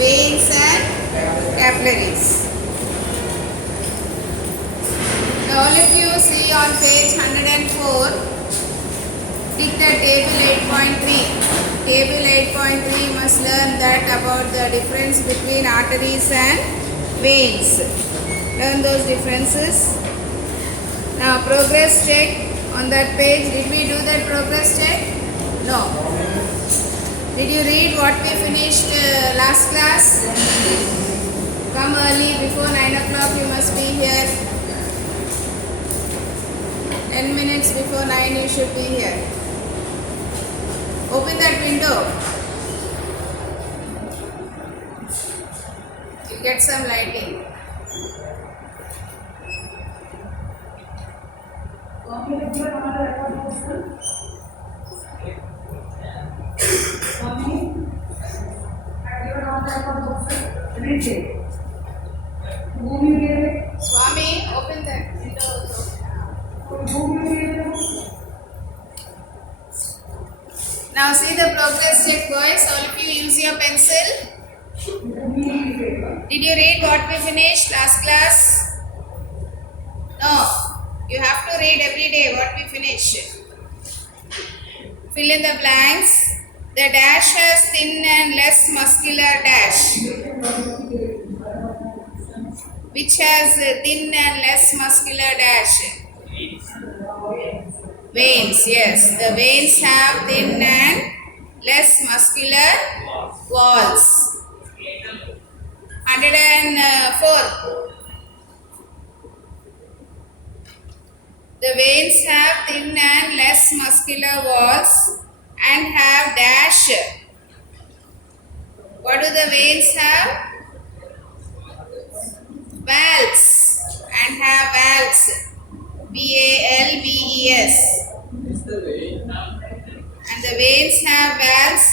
veins and capillaries. Now all of you see on page 104, take the table 8.3. Table 8.3 you must learn that about the difference between arteries and veins. Learn those differences. Now progress check on that page. Did we do that progress check? No. Did you read what we finished last class? Come early, before 9 o'clock you must be here. 10 minutes before 9 you should be here. Open that window. You'll get some lighting. Swami, open that window also. Now see the progress check, boys. All of you use your pencil. Did you read what we finished last class? No. You have to read every day what we finished. Fill in the blanks. The dash has thin and less muscular dash. Which has thin and less muscular dash? Veins, yes. The veins have thin and less muscular walls. 104. The veins have thin and less muscular walls and have dash. What do the veins have? Valves and have valves. VALVES. And the veins have valves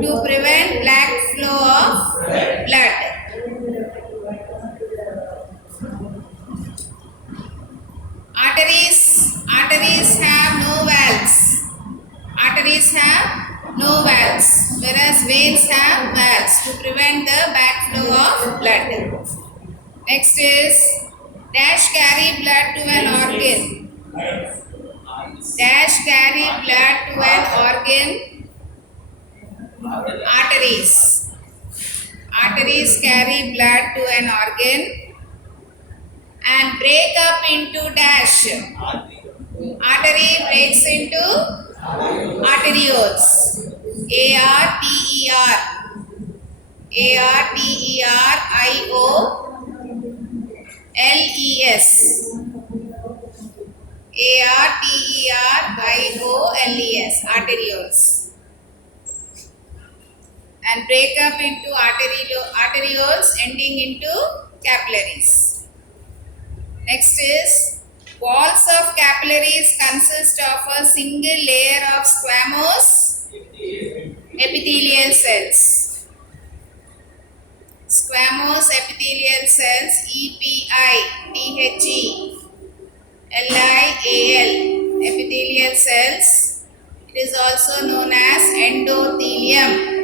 to prevent black flow of blood. Arteries have no valves. Arteries have no valves, whereas veins have valves to prevent the back flow of blood. Next is dash carry blood to an organ. Dash carry blood to an organ. Arteries. Arteries carry blood to an organ and break up into dash. Artery breaks into arterioles. ARTER. ARTERIOLES. ARTERIOLES. Arterioles. And break up into arterioles ending into capillaries. Next is walls of capillaries consist of a single layer of squamous epithelial cells. Squamous epithelial cells, EPITHELIAL epithelial cells. It is also known as endothelium.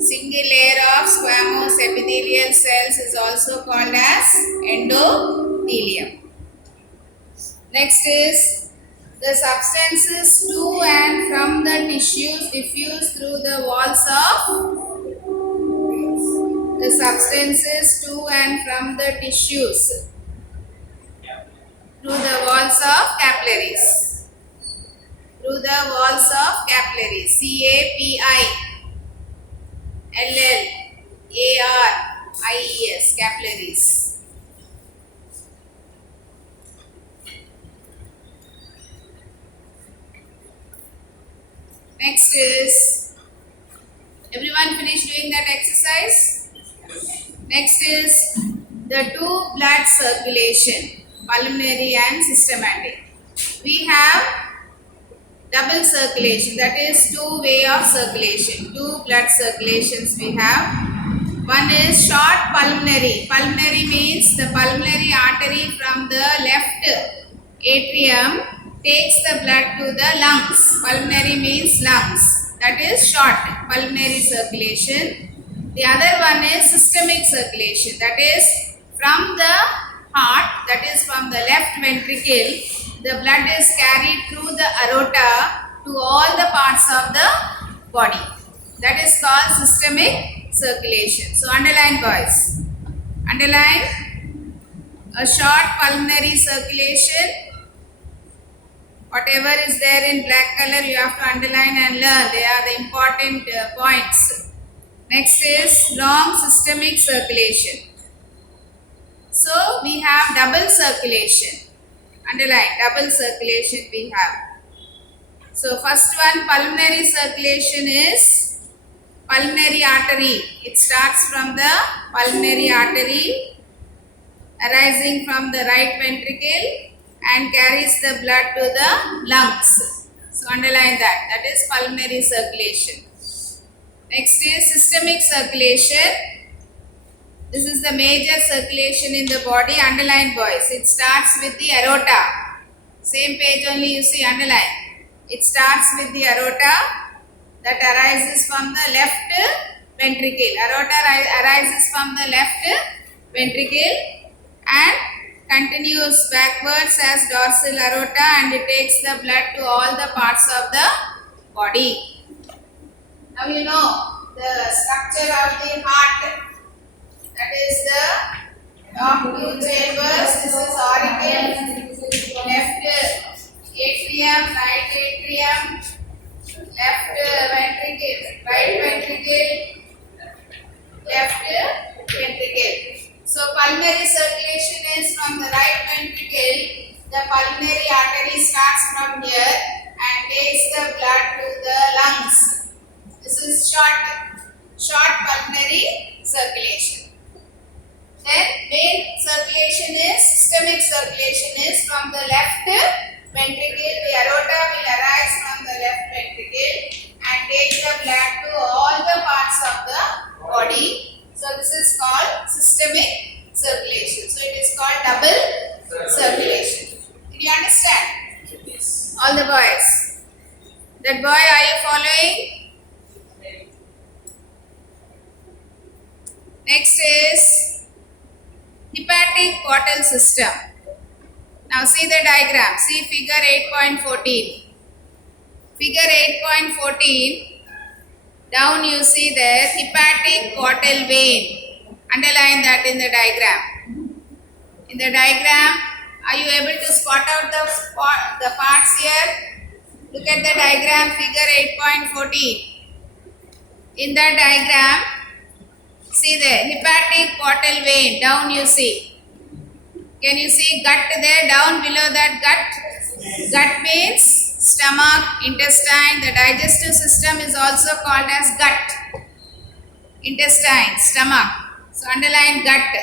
Single layer of squamous epithelial cells is also called as endothelium. Next is the substances to and from the tissues diffuse through the walls of tissues through the walls of capillaries. Through the walls of capillaries. CAPILLARIES. Capillaries. Next is, everyone finished doing that exercise? Next is the two blood circulation, pulmonary and systematic. We have double circulation, that is two way of circulation. Two blood circulations we have. One is short pulmonary. Pulmonary means the pulmonary artery from the left atrium takes the blood to the lungs. Pulmonary means lungs. That is short pulmonary circulation. The other one is systemic circulation, that is from the heart, that is from the left ventricle, the blood is carried through the aorta to all the parts of the body. That is called systemic circulation. So underline, boys. Underline a short pulmonary circulation. Whatever is there in black color you have to underline and learn. They are the important points. Next is long systemic circulation. So we have double circulation. Underline, double circulation we have. So first one, pulmonary circulation is pulmonary artery. It starts from the pulmonary artery arising from the right ventricle and carries the blood to the lungs. So underline that. That is pulmonary circulation. Next is systemic circulation. This is the major circulation in the body. Underline, boys. It starts with the aorta. Same page only you see, underline. It starts with the aorta that arises from the left ventricle. Aorta arises from the left ventricle and continues backwards as dorsal aorta, and it takes the blood to all the parts of the body. Now you know the structure of the heart. That is the top two chambers. This is auricle, left atrium, right atrium, left ventricle, right ventricle, left ventricle. So pulmonary circulation is from the right ventricle. The pulmonary artery starts from here and takes the blood to the lungs. This is short pulmonary circulation. Then vein circulation is, systemic circulation is from the left ventricle. The aorta will arise from the left ventricle and take the blood to all the parts of the body. So this is called systemic circulation. So it is called double circulation. Did you understand? Yes. All the boys. That boy, are you following? Next is hepatic portal system. Now see the diagram. See figure 8.14. Figure 8.14. Down you see there hepatic portal vein. Underline that in the diagram. In the diagram, are you able to spot out the parts here? Look at the diagram, figure 8.14. In the diagram, see there, hepatic portal vein. Down you see. Can you see gut there? Down below that gut. Gut means stomach, intestine. The digestive system is also called as gut. Intestine, stomach. So underline gut.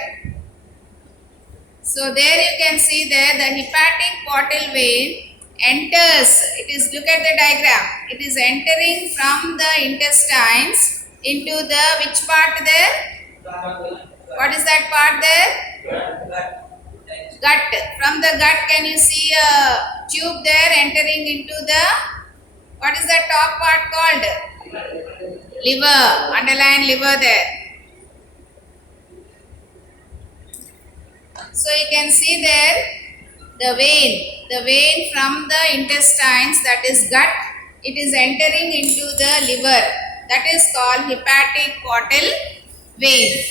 So there you can see there the hepatic portal vein enters. It is, look at the diagram. It is entering from the intestines into the which part there? What is that part there? Gut. From the gut, can you see a tube there entering into the, what is that top part called? Liver. Underline liver there. So you can see there the vein from the intestines, that is gut, it is entering into the liver. That is called hepatic portal vein.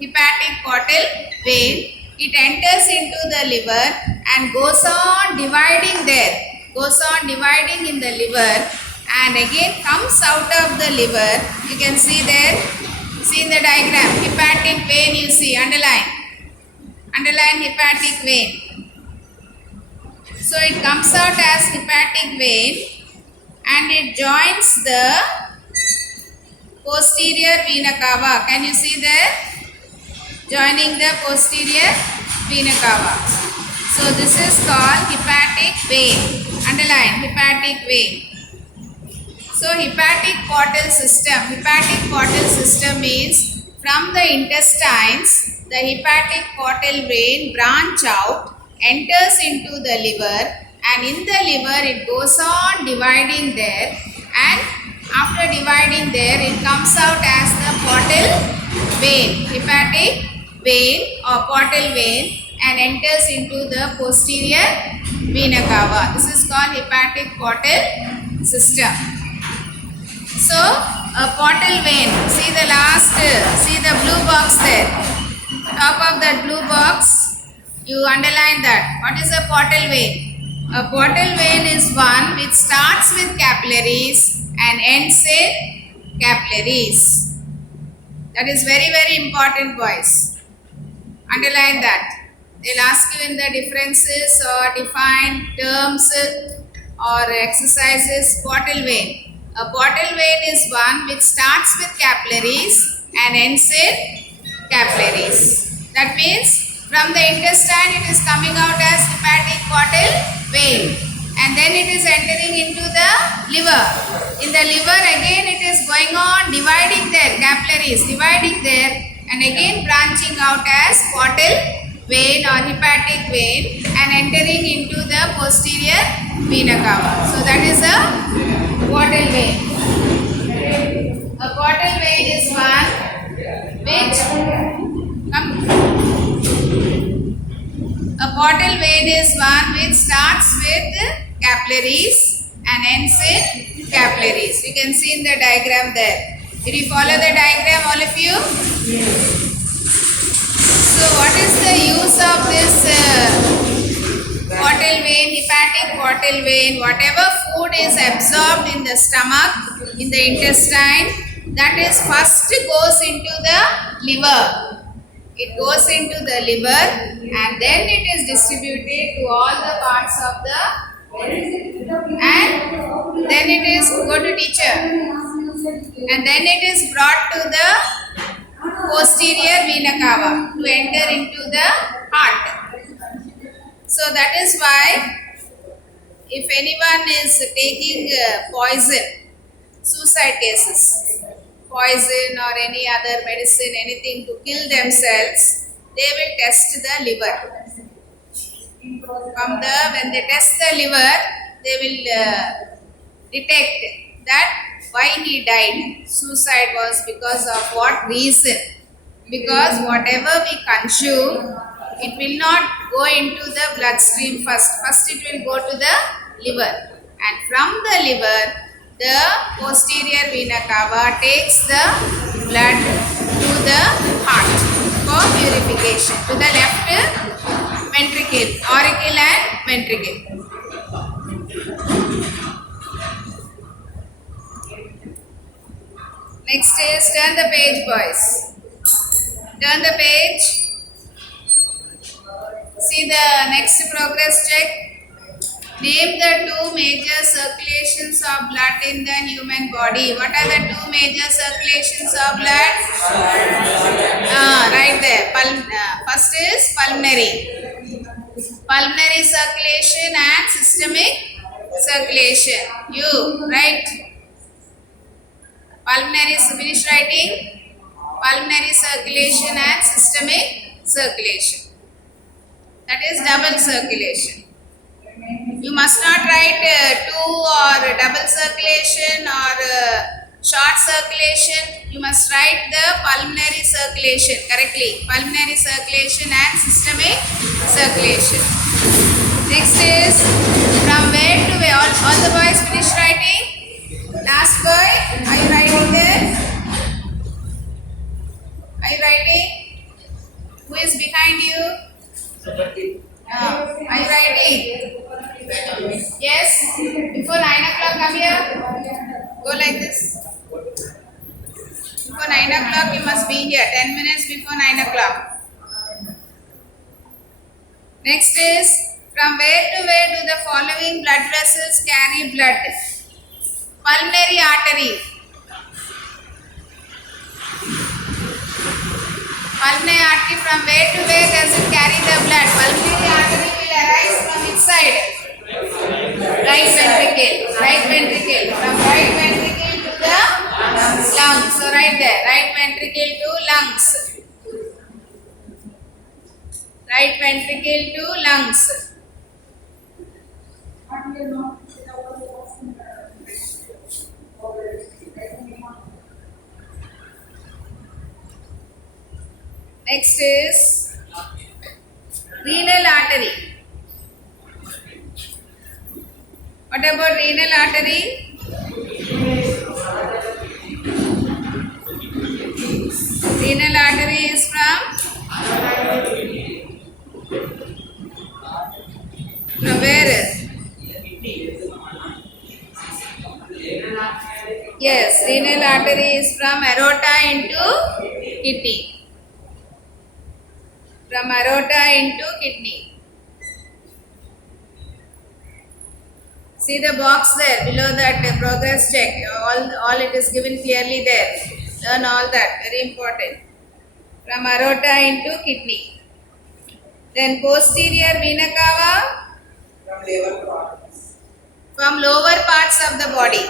Hepatic portal vein. It enters into the liver and goes on dividing there. Goes on dividing in the liver and again comes out of the liver. You can see there. See in the diagram. Hepatic vein you see. Underline. Underline hepatic vein. So it comes out as hepatic vein and it joins the posterior vena cava. Can you see there? Joining the posterior vena cava. So this is called hepatic vein. Underline hepatic vein. So hepatic portal system. Hepatic portal system means from the intestines, the hepatic portal vein branch out, enters into the liver, and in the liver it goes on dividing there, and after dividing there it comes out as the portal vein, hepatic vein or portal vein, and enters into the posterior vena cava. This is called hepatic portal system. So, a portal vein, see the last, see the blue box there. Top of that blue box, you underline that. What is a portal vein? A portal vein is one which starts with capillaries and ends in capillaries. That is very, very important, boys. Underline that. They'll ask you in the differences or define terms or exercises. Portal vein. A portal vein is one which starts with capillaries and ends in capillaries. That means from the intestine it is coming out as hepatic portal vein, and then it is entering into the liver. In the liver again it is going on dividing there, capillaries dividing there, and again branching out as portal vein or hepatic vein and entering into the posterior vena cava. So that is a portal vein. A portal vein is one which starts with capillaries and ends in capillaries. You can see in the diagram there. Did you follow the diagram, all of you? So what is the use of this portal vein, hepatic portal vein? Whatever food is absorbed in the stomach, in the intestine, that is first goes into the liver. It goes into the liver and then it is distributed to all the parts of the, and then it is, go to teacher, and then it is brought to the posterior vena cava to enter into the heart. So that is why if anyone is taking poison, suicide cases, poison or any other medicine, anything to kill themselves, they will test the liver. When they test the liver, they will detect that why he died. Suicide was because of what reason? Because whatever we consume, it will not go into the bloodstream first. First it will go to the liver. And from the liver, the posterior vena cava takes the blood to the heart for purification. To the left ventricle, auricle and ventricle. Next is turn the page, boys. Turn the page. See the next progress check. Name the two major circulations of blood in the human body. What are the two major circulations of blood? Right there. First is pulmonary. Pulmonary circulation and systemic circulation. You, right? Pulmonary, finish writing. Pulmonary circulation and systemic circulation. That is double circulation. You must not write two or double circulation or short circulation. You must write the pulmonary circulation correctly. Pulmonary circulation and systemic circulation. Next is from where to where. All the boys finish writing. Last boy, are you writing there? Are you writing? Who is behind you? Are you writing? Yes? Before 9 o'clock, come here. Go like this. Before 9 o'clock, you must be here. 10 minutes before 9 o'clock. Next is, from where to where do the following blood vessels carry blood? Pulmonary artery. Pulmonary artery, from where to where does it carry the blood? Pulmonary artery will arise from which side? Right ventricle. Right ventricle. From right ventricle to the lungs. So right there. Right ventricle to lungs. Right ventricle to lungs. Next is renal artery. What about renal artery? Renal artery is from where? Yes, renal artery is from aorta into kidney. From aorta into kidney. See the box there below that progress check. All it is given clearly there. Learn all that. Very important. From aorta into kidney. Then posterior vena cava from lower parts of the body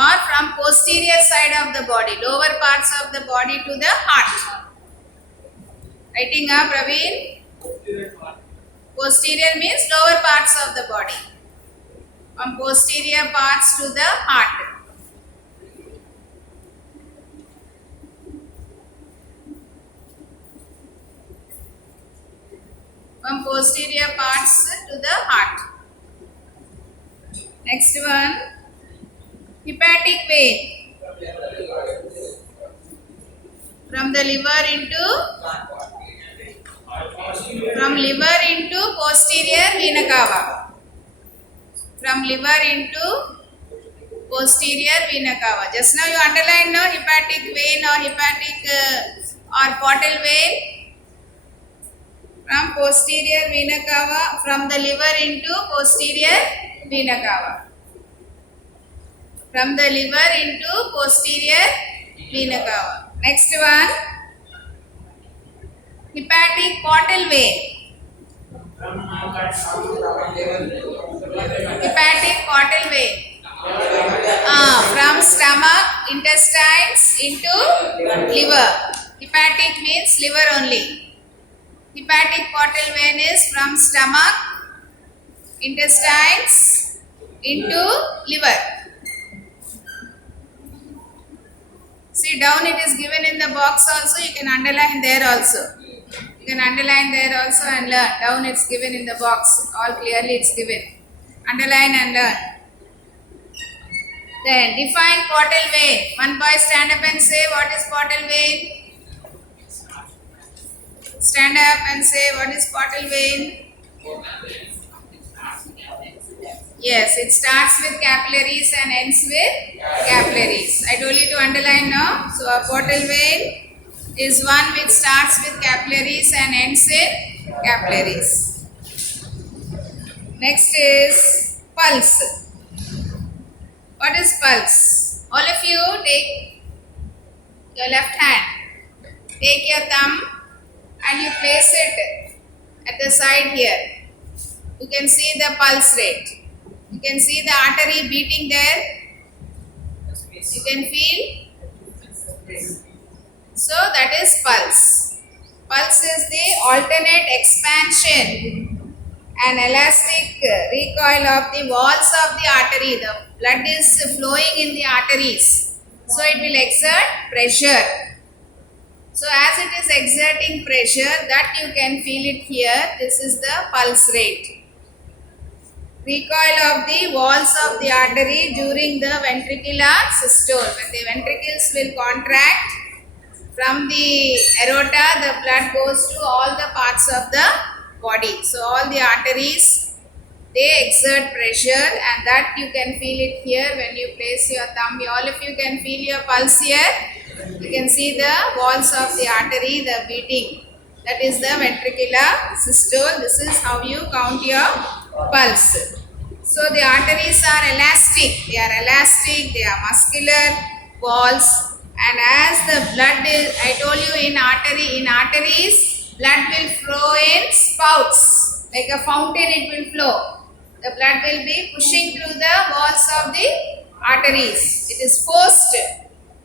or from posterior side of the body, lower parts of the body to the heart. Writing up, Praveen. Posterior means lower parts of the body. From posterior parts to the heart. From posterior parts to the heart. Next one, hepatic vein. From the liver into posterior vena cava. From liver into posterior vena cava. Just now you underlined no hepatic vein or hepatic or portal vein. From posterior vena cava, from the liver into posterior vena cava. From the liver into posterior vena cava. Next one, hepatic portal vein. Hepatic portal vein. From stomach, intestines into liver. Hepatic means liver only. Hepatic portal vein is from stomach, intestines into liver. See down it is given in the box also, you can underline there also. You can underline there also and learn. Down it's given in the box, all clearly it's given. Underline and learn. Then define portal vein. One boy stand up and say what is portal vein. Stand up and say what is portal vein. Yes, it starts with capillaries and ends with capillaries. I told you to underline now. So a portal vein is one which starts with capillaries and ends in capillaries. Next is pulse. What is pulse? All of you take your left hand, take your thumb and you place it at the side here. You can see the pulse rate. You can see the artery beating there. You can feel. So that is pulse. Pulse is the alternate expansion and elastic recoil of the walls of the artery. The blood is flowing in the arteries. So it will exert pressure. So as it is exerting pressure, that you can feel it here. This is the pulse rate. Recoil of the walls of the artery during the ventricular systole. When the ventricles will contract from the aorta, the blood goes to all the parts of the body. So all the arteries, they exert pressure and that you can feel it here when you place your thumb. All of you can feel your pulse here. You can see the walls of the artery, the beating. That is the ventricular systole. This is how you count your pulse. So the arteries are elastic. They are elastic. They are muscular walls. And as the blood is, I told you in arteries, blood will flow in spouts. Like a fountain it will flow. The blood will be pushing through the walls of the arteries. It is forced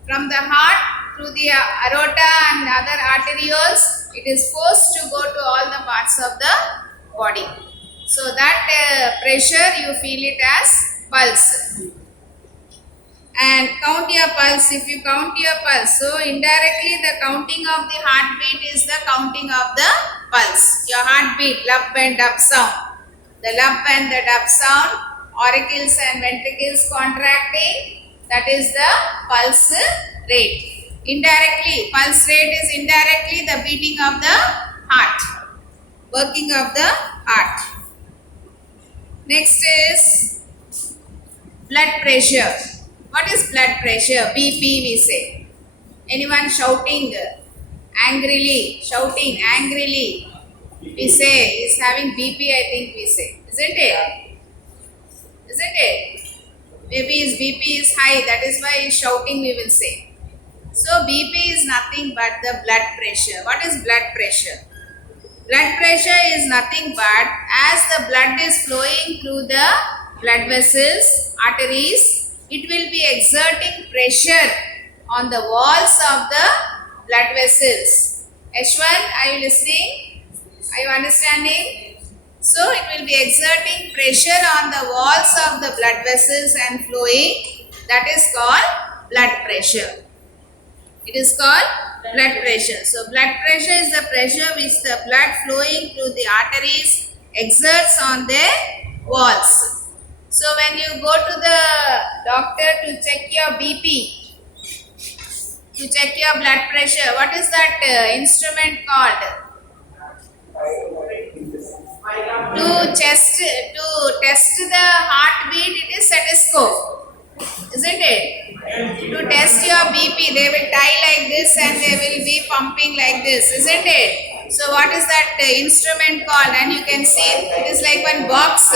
from the heart through the aorta and other arterioles. It is forced to go to all the parts of the body. So that pressure you feel it as pulse. and count your pulse. If you count your pulse, so indirectly the counting of the heartbeat is the counting of the pulse. Your heartbeat, lump and dub sound. The lump and the dub sound, auricles and ventricles contracting, that is the pulse rate. Indirectly, pulse rate is indirectly the beating of the heart, working of the heart. Next is blood pressure. What is blood pressure? BP we say. Anyone shouting angrily, we say is having BP, I think we say. Isn't it? Isn't it? Maybe his BP is high, that is why he is shouting, we will say. So BP is nothing but the blood pressure. What is blood pressure? Blood pressure is nothing but as the blood is flowing through the blood vessels, arteries, it will be exerting pressure on the walls of the blood vessels. Ashwant, are you listening? Are you understanding? So it will be exerting pressure on the walls of the blood vessels and flowing. That is called blood pressure. It is called blood pressure. So blood pressure is the pressure which the blood flowing through the arteries exerts on their walls. So when you go to the doctor to check your BP, to check your blood pressure, what is that instrument called? To test the heartbeat, it is stethoscope, isn't it? To test your BP, they will tie like this and they will be pumping like this, isn't it? So what is that instrument called? And you can see it is like one box.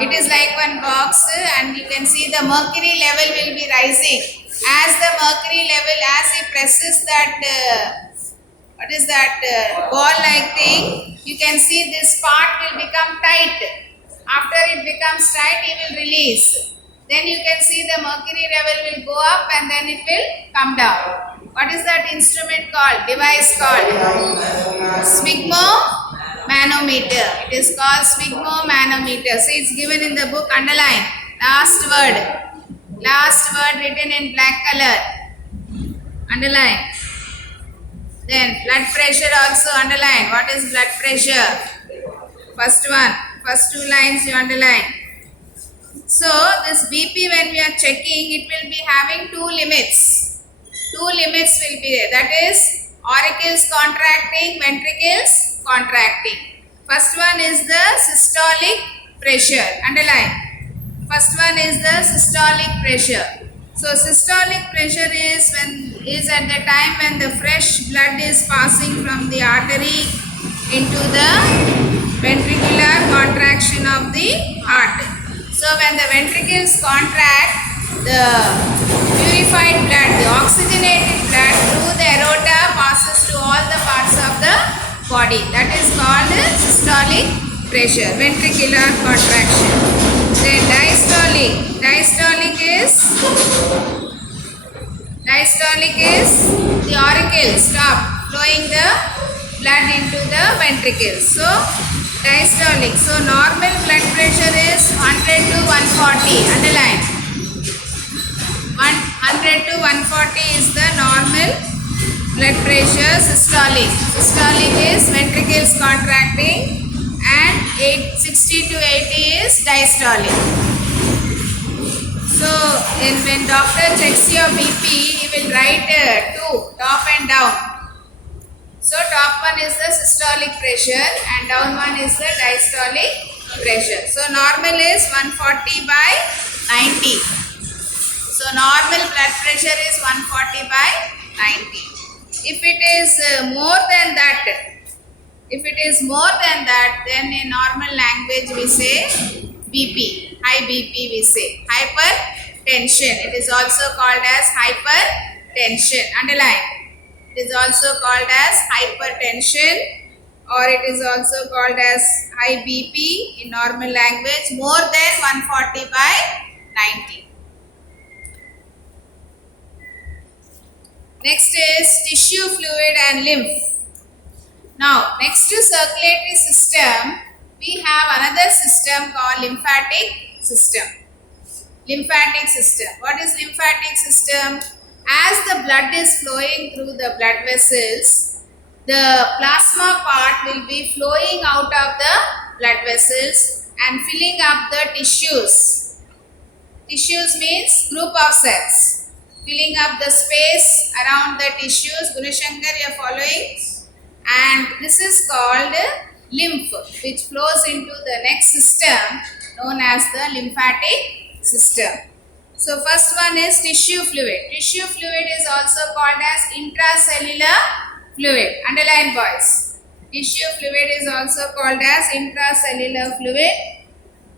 It is like one box and you can see the mercury level will be rising. As the mercury level, as he presses that, what is that ball like thing, you can see this part will become tight. After it becomes tight, he will release. Then you can see the mercury level will go up and then it will come down. What is that instrument called? Device called sphygmomanometer. It is called sphygmomanometer. See, it's given in the book, underline. Last word written in black color. Underline. Then blood pressure also underline. What is blood pressure? First one, first two lines you underline. So this BP when we are checking, it will be having two limits. Two limits will be there. That is auricles contracting, ventricles contracting. First one is the systolic pressure. Underline. First one is the systolic pressure. So systolic pressure is at the time when the fresh blood is passing from the artery into the ventricular contraction of the heart. So when the ventricles contract, the purified blood, the oxygenated blood through the aorta passes to all the parts of the body. That is called systolic pressure, ventricular contraction. Then diastolic is the auricles stop flowing the blood into the ventricles. So diastolic. So normal blood pressure is 100 to 140. Underline. 100 to 140 is the normal blood pressure. Systolic. Systolic is ventricles contracting and 60 to 80 is diastolic. So when doctor checks your BP, he will write two, top and down. So top one is the systolic pressure and down one is the diastolic pressure. So normal is 140 by 90. So normal blood pressure is 140 by 90. If it is more than that, then in normal language we say BP, high BP we say, hypertension. It is also called as hypertension. Underline. It is also called as hypertension or it is also called as high BP in normal language, more than 140 by 90. Next is tissue, fluid and lymph. Now, next to circulatory system, we have another system called lymphatic system. Lymphatic system. What is lymphatic system? As the blood is flowing through the blood vessels, the plasma part will be flowing out of the blood vessels and filling up the tissues. Tissues means group of cells. Filling up the space around the tissues. Gunashankar, you are following? And this is called lymph, which flows into the next system known as the lymphatic system. So first one is tissue fluid. Tissue fluid is also called as intracellular fluid. Underline, boys. Tissue fluid is also called as intracellular fluid.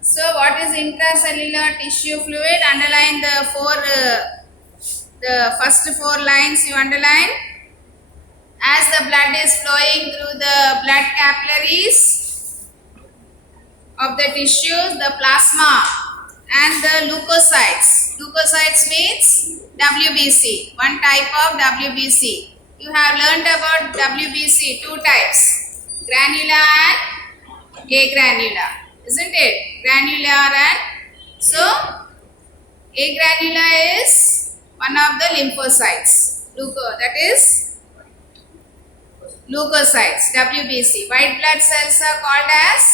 So what is intracellular tissue fluid? Underline the first four lines you underline. As the blood is flowing through the blood capillaries of the tissues, the plasma and the leukocytes. Leukocytes means WBC, one type of WBC. You have learned about WBC, two types, granular and agranular, isn't it? Granular and so agranular is one of the lymphocytes. That is leukocytes, WBC. White blood cells are called as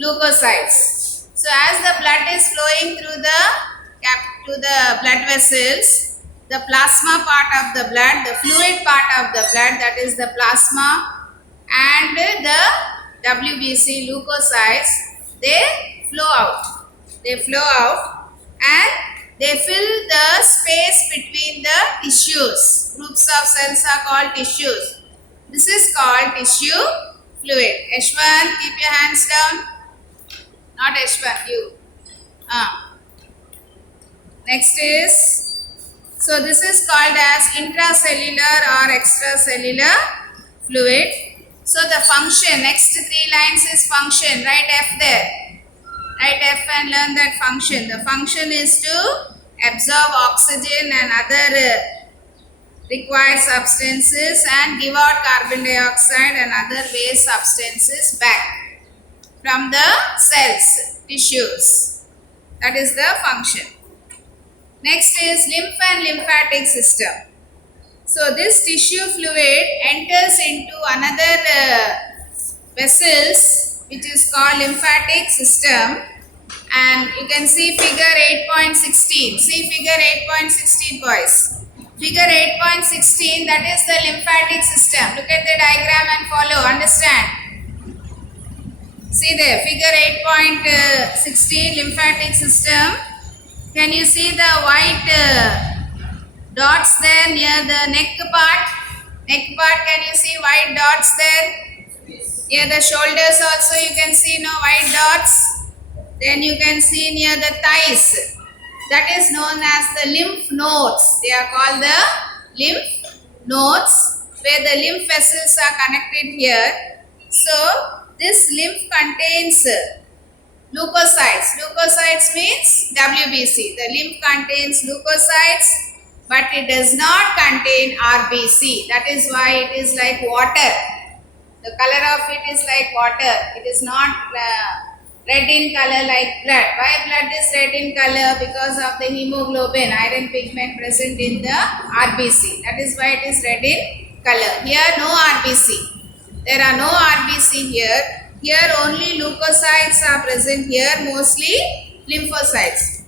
leukocytes. So as the blood is flowing through the blood vessels, the plasma part of the blood, the fluid part of the blood, that is the plasma, and the WBC leukocytes, they flow out. They flow out and they fill the space between the tissues. Groups of cells are called tissues. This is called tissue fluid. Ashwan, keep your hands down. Not Ashwan, you. Next is, so this is called as intracellular or extracellular fluid. So the function, next three lines is function. Write F there. Write F and learn that function. The function is to absorb oxygen and other required substances and give out carbon dioxide and other waste substances back from the cells, tissues. That is the function. Next is lymph and lymphatic system. So this tissue fluid enters into another vessels which is called lymphatic system, and you can see figure 8.16. See figure 8.16, boys. Figure 8.16, that is the lymphatic system. Look at the diagram and follow, understand. See there, figure 8.16 lymphatic system. Can you see the white dots there near the neck part? Neck part, can you see white dots there? Near the shoulders also you can see white dots. Then you can see near the thighs. That is known as the lymph nodes. They are called the lymph nodes, where the lymph vessels are connected here. So this lymph contains leukocytes. Leukocytes means WBC. The lymph contains leukocytes, but it does not contain RBC. That is why it is like water. The color of it is like water. It is not red in color like blood. Why blood is red in color? Because of the hemoglobin, iron pigment present in the RBC. That is why it is red in color. Here no RBC. There are no RBC here. Here only leukocytes are present here, mostly lymphocytes.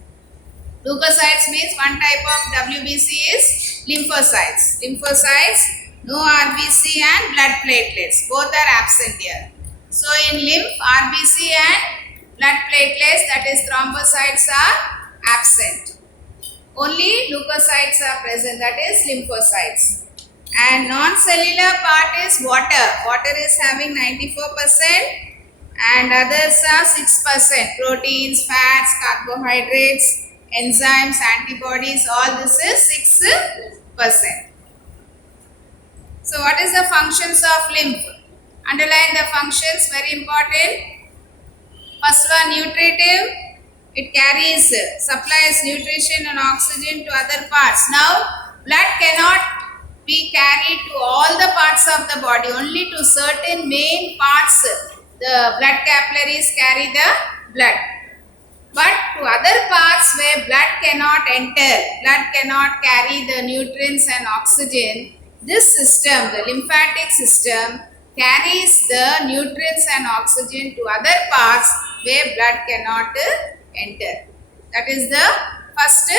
Leukocytes means one type of WBC is lymphocytes. Lymphocytes, no RBC and blood platelets. Both are absent here. So in lymph, RBC and blood platelets, that is thrombocytes, are absent. Only leukocytes are present, that is lymphocytes. And non-cellular part is water. Water is having 94% and others are 6%. Proteins, fats, carbohydrates, enzymes, antibodies, all this is 6%. So what is the functions of lymph? Underline the functions, very important. First one, nutritive. It carries, supplies nutrition and oxygen to other parts. Now, blood cannot be carried to all the parts of the body, only to certain main parts. The blood capillaries carry the blood. but to other parts where blood cannot enter, blood cannot carry the nutrients and oxygen, this system, the lymphatic system, carries the nutrients and oxygen to other parts where blood cannot enter. That is the first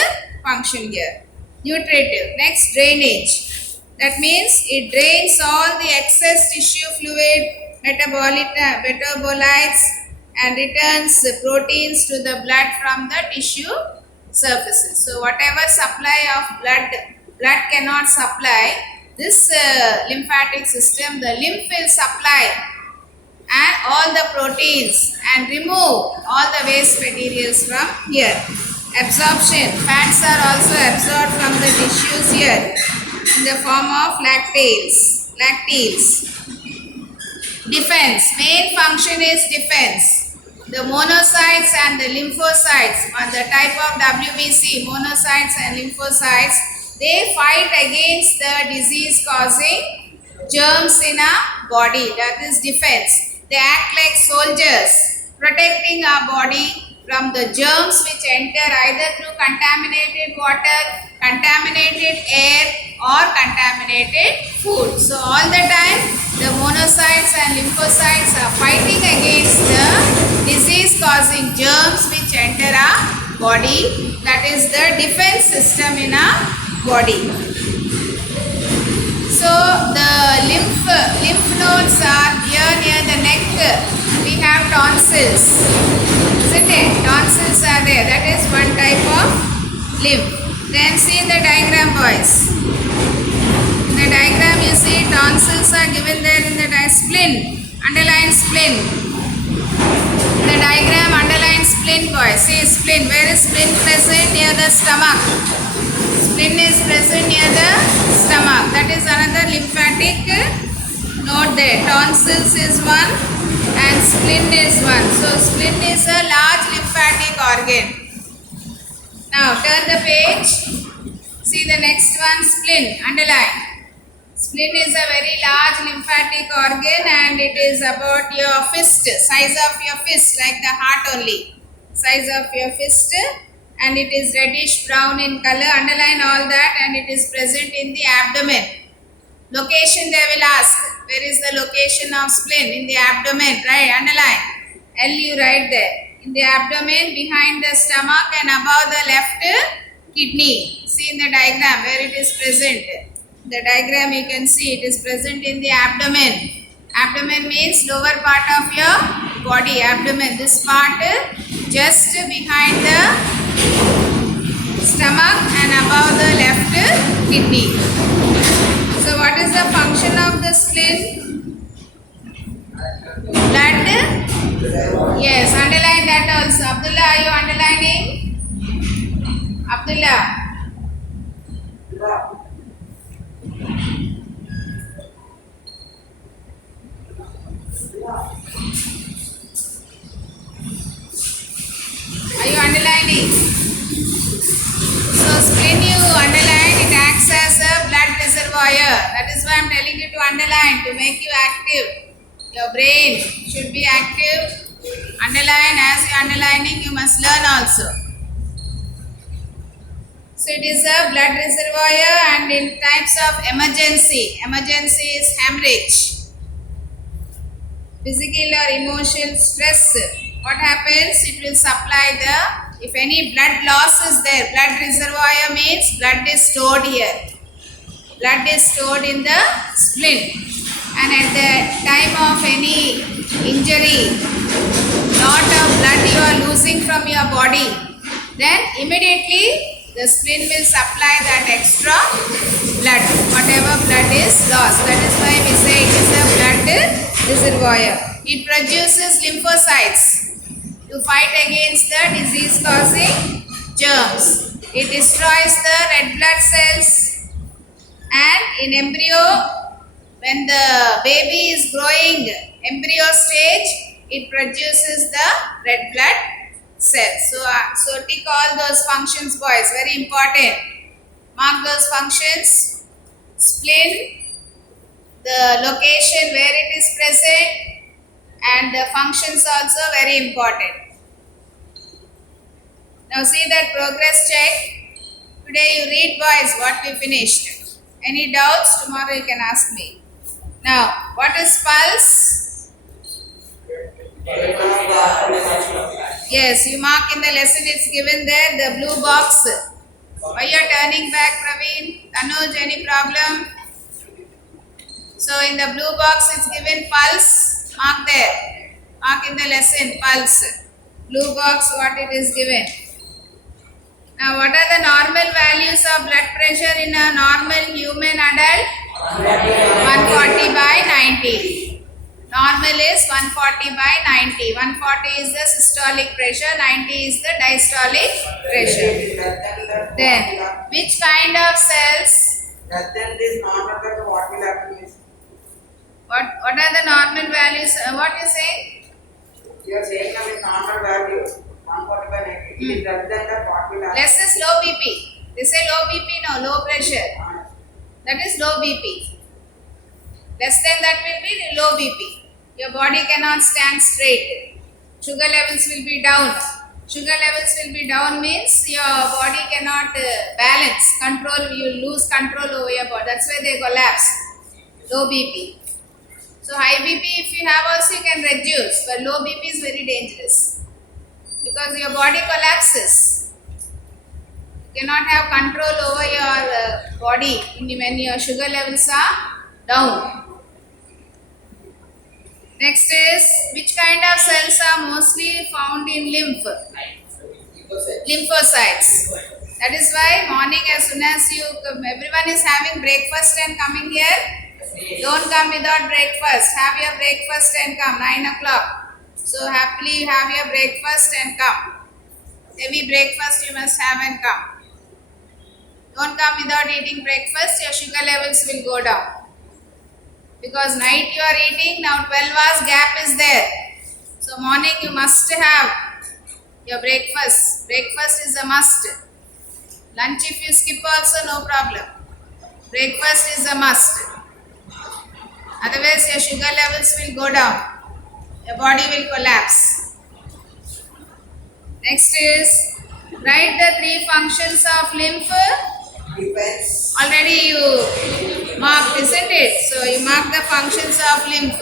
function here. Nutritive. Next, drainage. That means it drains all the excess tissue fluid, metabolites, and returns proteins to the blood from the tissue surfaces. So whatever supply of blood cannot supply, this lymphatic system, the lymph will supply and all the proteins and remove all the waste materials from here. Absorption. Fats are also absorbed from the tissues here in the form of lacteals. Defense. Main function is defense. The monocytes and the lymphocytes, or the type of WBC, monocytes and lymphocytes, they fight against the disease causing germs in our body. That is defense. They act like soldiers, protecting our body from the germs which enter either through contaminated water, contaminated air, or contaminated food. So all the time the monocytes and lymphocytes are fighting against the disease causing germs which enter our body. That is the defense system in our body. So the lymph nodes are here near the neck. We have tonsils, isn't it? Tonsils are there. That is one type of lymph. Then see the diagram, boys. In the diagram you see tonsils are given there in the spleen. Underline spleen. In the diagram underline spleen, boys. See spleen. Where is spleen present? Near the stomach. Spleen is present near the stomach. That is another lymphatic node there. Tonsils is one and spleen is one. So spleen is a large lymphatic organ. Now turn the page. See the next one, spleen. Underline. Spleen is a very large lymphatic organ and it is about your fist, size of your fist, like the heart only. Size of your fist. And it is reddish brown in color. Underline all that, and it is present in the abdomen. Location they will ask. Where is the location of spleen? In the abdomen, right? Underline. L you write there. In the abdomen, behind the stomach and above the left kidney. See in the diagram where it is present. The diagram you can see it is present in the abdomen. Abdomen means lower part of your body. Abdomen. This part just behind the stomach and above the left kidney. So what is the function of the spleen? Blood? Yes, underline that also. Abdullah, are you underlining? Abdullah. Are you underlining? So spleen you underline, it acts as a blood reservoir. That is why I am telling you to underline, to make you active. Your brain should be active. Underline, as you are underlining you must learn also. So it is a blood reservoir, and in types of emergency is hemorrhage. Physical or emotional stress. What happens? It will supply the, if any blood loss is there, blood reservoir means blood is stored here. Blood is stored in the spleen, and at the time of any injury, lot of blood you are losing from your body, then immediately the spleen will supply that extra blood, whatever blood is lost. That is why we say it is a blood reservoir. It produces lymphocytes to fight against the disease causing germs. It destroys the red blood cells, and in embryo, when the baby is growing, embryo stage, it produces the red blood cells. So tick all those functions, boys, very important. Mark those functions. Spleen, the location where it is present, and the functions also very important. Now see that progress check. Today you read, boys, what we finished. Any doubts? Tomorrow you can ask me. Now, what is pulse? Yes, you mark in the lesson, it's given there, the blue box. Why you are turning back, Praveen? Tanuj, any problem? So in the blue box it's given pulse, mark there. Mark in the lesson, pulse. Blue box, what it is given. Now what are the normal values of blood pressure in a normal human adult? 140 by 90. Normal is 140 by 90. 140 is the systolic pressure, 90 is the diastolic pressure. Then, which kind of cells? Less than this normal value, what will happen is? What are the normal values? What you say? You are saying that is normal value, 140 by 90. It is less than that, what will happen? Less is low BP. They say low BP, no, low pressure. That is low BP. Less than that will be low BP. Your body cannot stand straight. Sugar levels will be down. Sugar levels will be down means your body cannot balance, control, you lose control over your body. That's why they collapse. Low BP. So high BP if you have also you can reduce, but low BP is very dangerous because your body collapses. You cannot have control over your body when your sugar levels are down. Next is, which kind of cells are mostly found in lymph? Lymphocytes. That is why morning as soon as you come, everyone is having breakfast and coming here. Don't come without breakfast. Have your breakfast and come, 9 o'clock. So happily have your breakfast and come. Heavy breakfast you must have and come. Don't come without eating breakfast, your sugar levels will go down. Because night you are eating, now 12 hours gap is there. So morning you must have your breakfast. Breakfast is a must. Lunch if you skip also no problem. Breakfast is a must. Otherwise your sugar levels will go down. Your body will collapse. Next is, write the 3 functions of lymph. Depends. Already you marked, isn't it? So you mark the functions of lymph.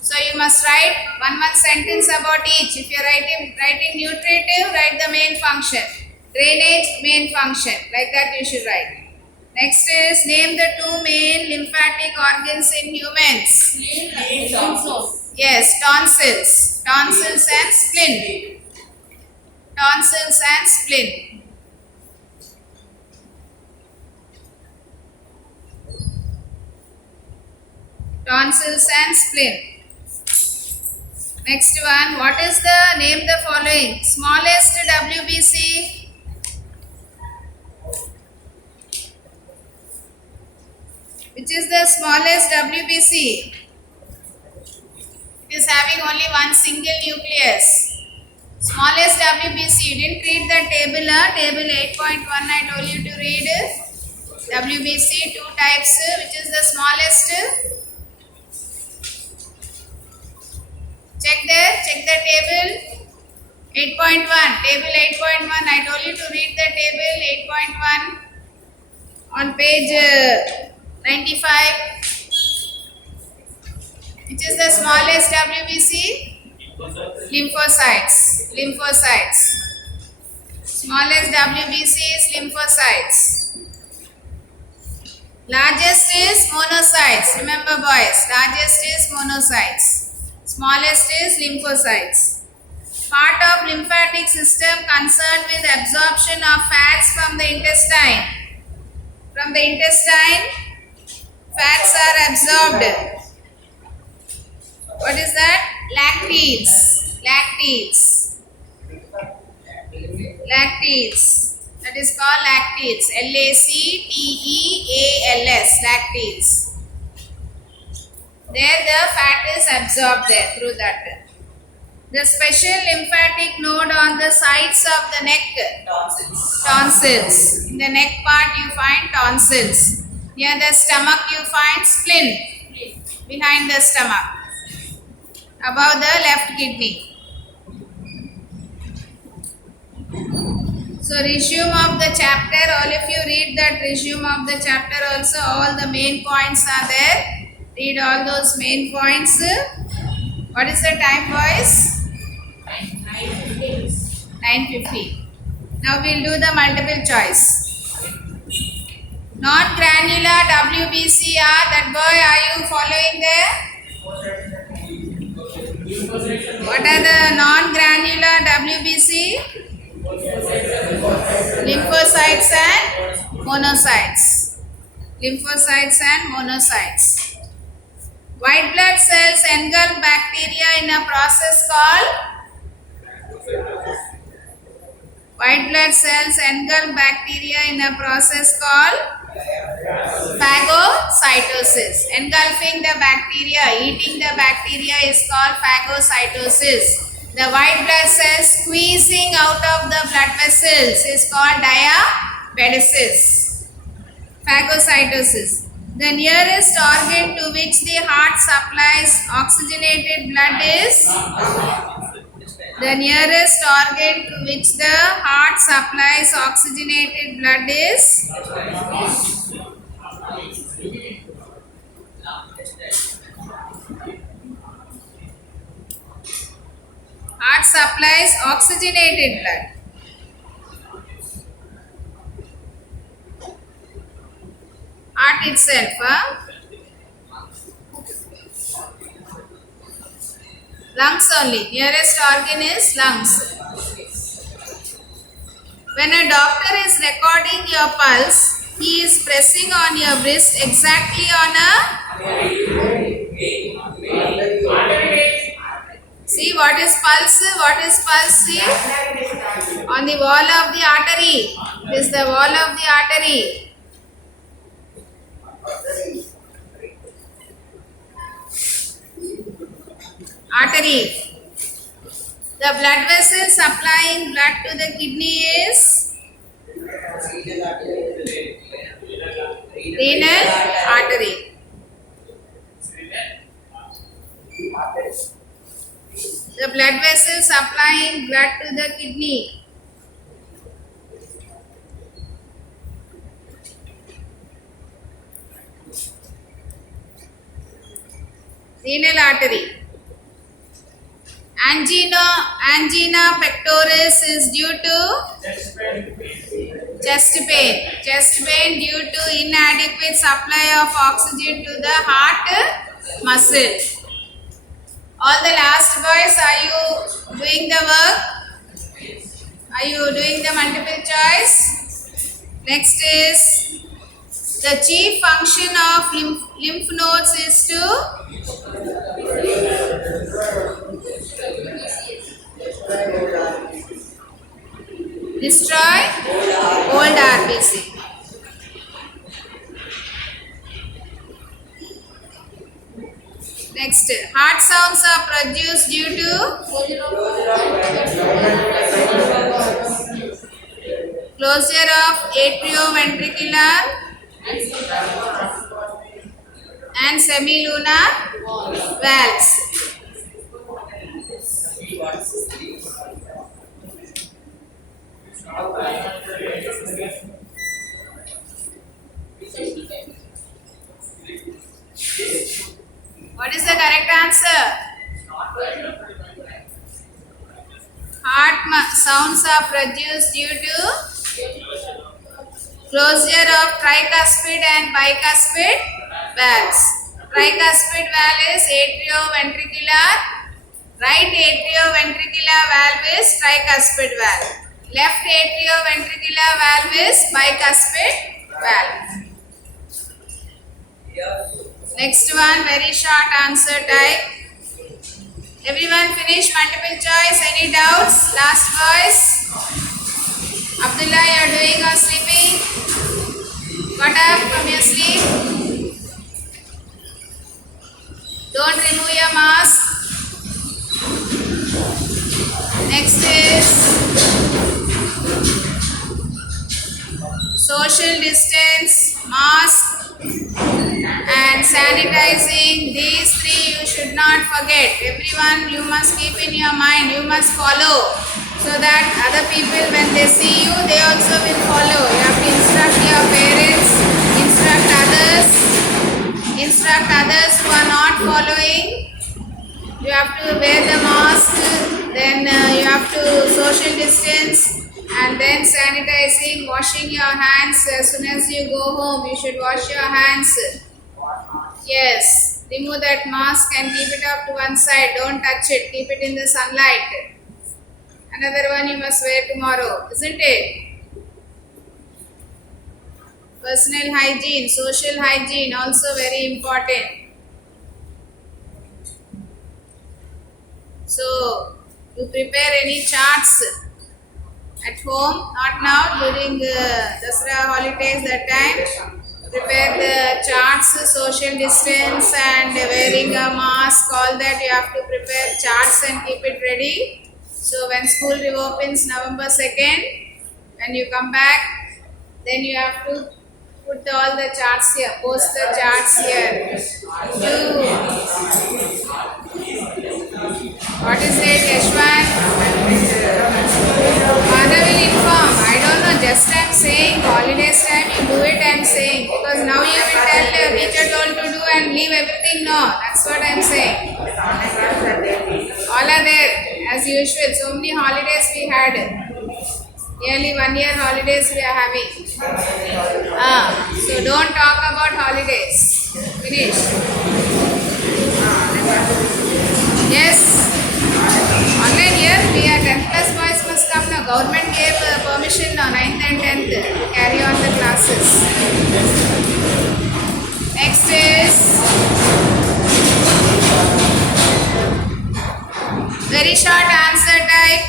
So you must write one sentence about each. If you are writing nutritive, write the main function. Drainage, main function. Like that you should write. Next is, name the 2 main lymphatic organs in humans. Yes, tonsils. Tonsils and spleen. Tonsils and spleen. Tonsils and spleen. Next one, what is the name the following? Smallest WBC. Which is the smallest WBC? It is having only one single nucleus. Smallest WBC. You didn't read the table. Table 8.1 I told you to read. WBC 2 types. Which is the smallest? Check there, check the table. 8.1, table 8.1. I told you to read the table 8.1 on page 95. Which is the smallest WBC? Lymphocytes. Lymphocytes. Smallest WBC is lymphocytes. Largest is monocytes. Remember boys, largest is monocytes. Smallest is lymphocytes. Part of lymphatic system concerned with absorption of fats from the intestine. From the intestine, fats are absorbed. What is that? Lacteals. Lacteals. Lacteals. That is called lacteals. Lacteals. Lacteals. There the fat is absorbed there through that. The special lymphatic node on the sides of the neck. Tonsils. Tonsils. In the neck part you find tonsils. Near the stomach you find spleen. Behind the stomach. Above the left kidney. So resume of the chapter, all of you read that resume of the chapter also, all the main points are there. Read all those main points. What is the time, boys? 9:50. Now we'll do the multiple choice. Non-granular WBCR, that boy, are you following there? What are the non-granular WBC? Lymphocytes and monocytes. Lymphocytes and monocytes. White blood cells engulf bacteria in a process called? White blood cells engulf bacteria in a process called? Phagocytosis. Engulfing the bacteria, eating the bacteria is called phagocytosis. The white blood cells squeezing out of the blood vessels is called diapedesis. Phagocytosis. The nearest organ to which the heart supplies oxygenated blood is? The nearest organ to which the heart supplies oxygenated blood is? Heart supplies oxygenated blood. Heart itself, lungs only. Nearest organ is lungs. When a doctor is recording your pulse, he is pressing on your wrist exactly on a. See what is pulse? What is pulse? See? On the wall of the artery. This is the wall of the artery. Artery. The blood vessel supplying blood to the kidney is? Renal artery. The blood vessel supplying blood to the kidney. Renal artery. Angina pectoris is due to chest pain. Chest pain due to inadequate supply of oxygen to the heart muscle. All the last boys, are you doing the work? Are you doing the multiple choice? Next is the chief function of lymph nodes is to destroy old RBC. Next, heart sounds are produced due to closure of atrioventricular and semilunar valves. What is the correct answer? Heart sounds are produced due to closure of tricuspid and bicuspid valves. Tricuspid valve is atrioventricular. Right atrioventricular valve is tricuspid valve. Left atrioventricular valve is bicuspid valve. Next one, very short answer type. Everyone finish multiple choice. Any doubts? Last voice. Abdullah, you are doing or sleeping? Got up from your sleep? Don't remove your mask. Next is social distance, mask and sanitizing. These three you should not forget. Everyone, you must keep in your mind. You must follow. so that other people, when they see you, they also will follow. You have to instruct your parents, instruct others who are not following. You have to wear the mask, then you have to social distance, and then sanitizing, washing your hands. As soon as you go home, you should wash your hands. Yes, remove that mask and keep it up to one side. Don't touch it. Keep it in the sunlight. Another one you must wear tomorrow, isn't it? Personal hygiene, social hygiene also very important. So, you prepare any charts at home, not now, during Dasra holidays, that time. Prepare the charts, social distance and wearing a mask, all that you have to prepare charts and keep it ready. So, when school reopens November 2nd, when you come back, then you have to put all the charts here, post the charts here. What is it, Yashwan? Father will inform. I don't know, just I'm saying, holidays time you do it, I'm saying. Because now you will tell your teacher told to do and leave everything. No, that's what I'm saying. All are there, as usual. So many holidays we had. Nearly 1 year holidays we are having. So don't talk about holidays. Finish. Yes. Online here we are 10th class boys must come now. Government gave permission now, 9th and 10th to carry on the classes. Next is very short answer type.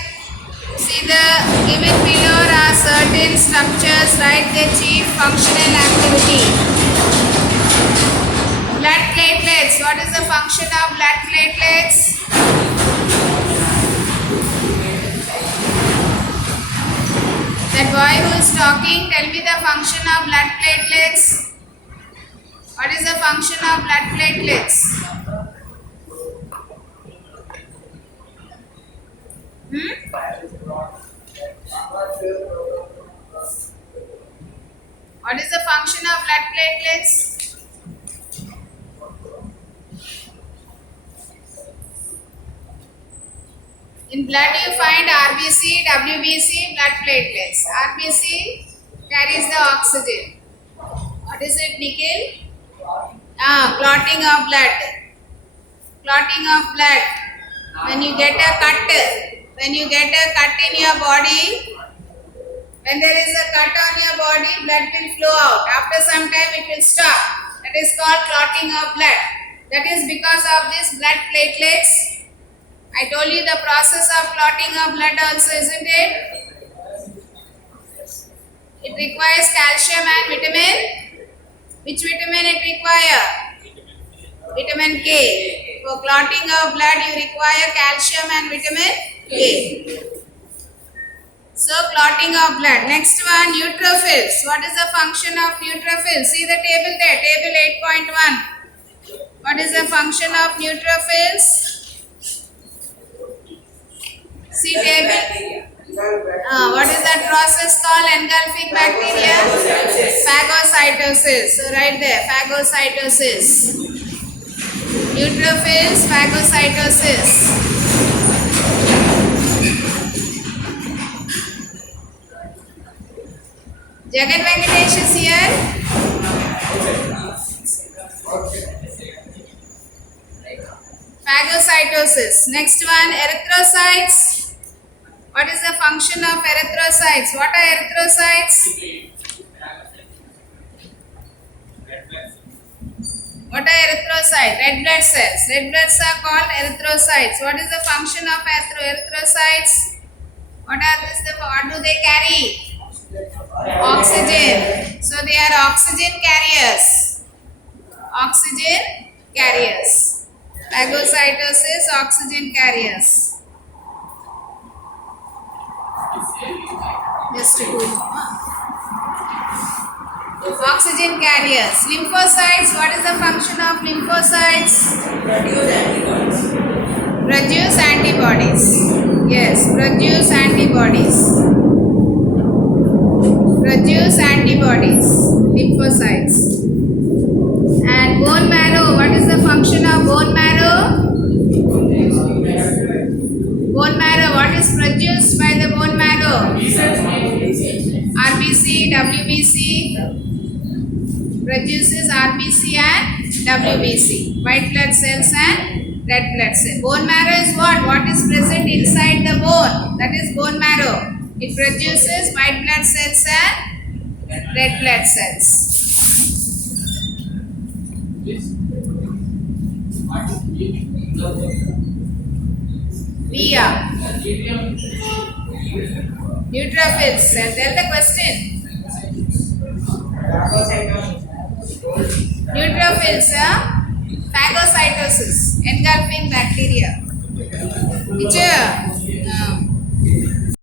See the given below are certain structures. Write the chief functional activity. Blood platelets. What is the function of blood platelets? That boy who is talking, tell me the function of blood platelets. What is the function of blood platelets? What is the function of blood platelets? In blood you find RBC, WBC, blood platelets. RBC carries the oxygen. What is it, Nikhil? Clotting of blood. Clotting of blood. When you get a cut in your body, when there is a cut on your body, blood will flow out. After some time it will stop. That is called clotting of blood. That is because of this blood platelets. I told you the process of clotting of blood also, isn't it? It requires calcium and vitamin. Which vitamin it requires? Vitamin K. For clotting of blood you require calcium and vitamin K. So clotting of blood. Next one, neutrophils. What is the function of neutrophils? See the table there, table 8.1. What is the function of neutrophils? See table. What is that process called? Engulfing bacteria? Phagocytosis. So right there, phagocytosis. Neutrophils, phagocytosis. Jagat Venkatesh is here. Phagocytosis. Next one, erythrocytes. What is the function of erythrocytes? What are erythrocytes? What are erythrocytes? Red blood cells. Red blood cells are called erythrocytes. What is the function of erythrocytes? What do they carry? Oxygen. So they are oxygen carriers. Oxygen carriers. Phagocytosis, oxygen carriers. Just to do oxygen carriers. Lymphocytes. What is the function of lymphocytes? Produce antibodies. Yes, produce antibodies. Produce antibodies, lymphocytes. And bone marrow, what is the function of bone marrow? Bone marrow, what is produced by the bone marrow? RBC, WBC. Produces RBC and WBC. White blood cells and red blood cells. Bone marrow is what? What is present inside the bone? That is bone marrow. It produces white blood cells and red blood cells. Via. Neutrophils. Tell the question. Neutrophils, phagocytosis, engulfing bacteria. Teacher.